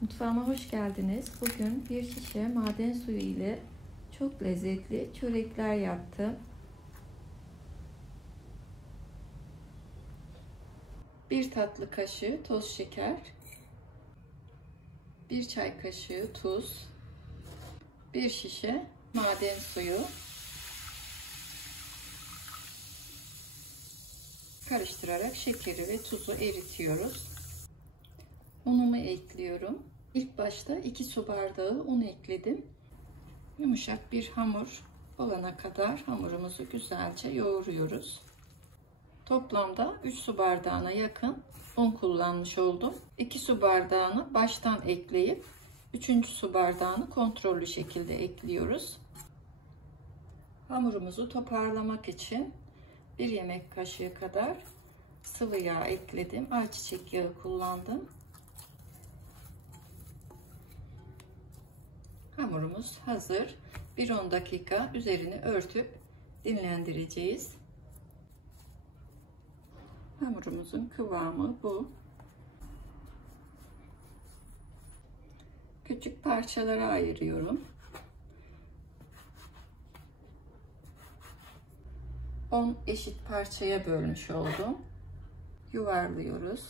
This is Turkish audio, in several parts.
Mutfağıma hoş geldiniz. Bugün bir şişe maden suyu ile çok lezzetli çörekler yaptım. Bir tatlı kaşığı toz şeker, bir çay kaşığı tuz, bir şişe maden suyu. Karıştırarak şekeri ve tuzu eritiyoruz. Unumu ekliyorum. İlk başta 2 su bardağı un ekledim. Yumuşak bir hamur olana kadar hamurumuzu güzelce yoğuruyoruz. Toplamda 3 su bardağına yakın un kullanmış oldum. 2 su bardağını baştan ekleyip 3. su bardağını kontrollü şekilde ekliyoruz. Hamurumuzu toparlamak için 1 yemek kaşığı kadar sıvı yağ ekledim. Ayçiçek yağı kullandım. Hamurumuz hazır. 1-10 dakika üzerini örtüp dinlendireceğiz. Hamurumuzun kıvamı bu. Küçük parçalara ayırıyorum. 10 eşit parçaya bölmüş oldum. Yuvarlıyoruz.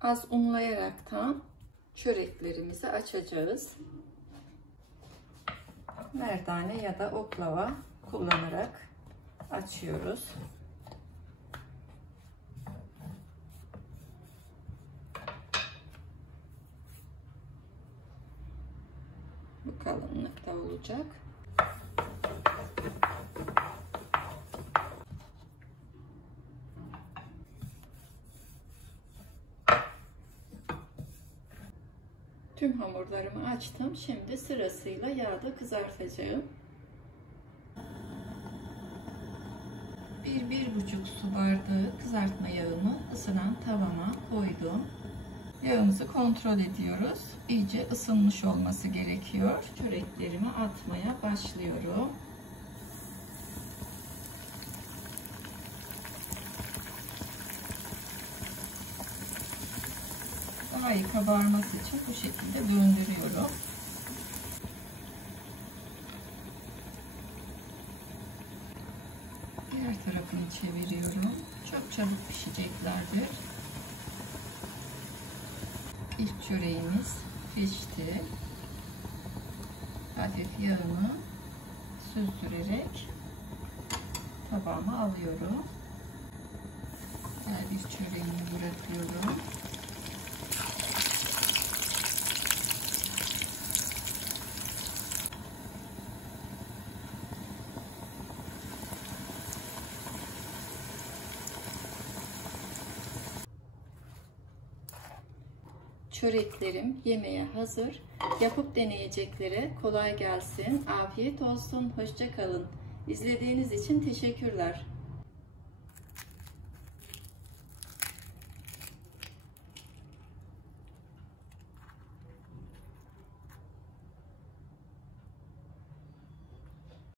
Az unlayaraktan çöreklerimizi açacağız. Merdane ya da oklava kullanarak açıyoruz. Bu kalınlıkta olacak. Tüm hamurlarımı açtım. Şimdi sırasıyla yağda kızartacağım. 1-1,5 su bardağı kızartma yağını ısınan tavama koydum. Yağımızı kontrol ediyoruz. İyice ısınmış olması gerekiyor. Çöreklerimi atmaya başlıyorum. Daha iyi kabarması için bu şekilde döndürüyorum. Diğer tarafını çeviriyorum. Çok çabuk pişeceklerdir. İlk çöreğimiz pişti. Hafif yağını süzdürerek tabağıma alıyorum. Diğer bir çöreğimi bırakıyorum. Çöreklerim yemeğe hazır. Yapıp deneyeceklere kolay gelsin. Afiyet olsun. Hoşça kalın. İzlediğiniz için teşekkürler.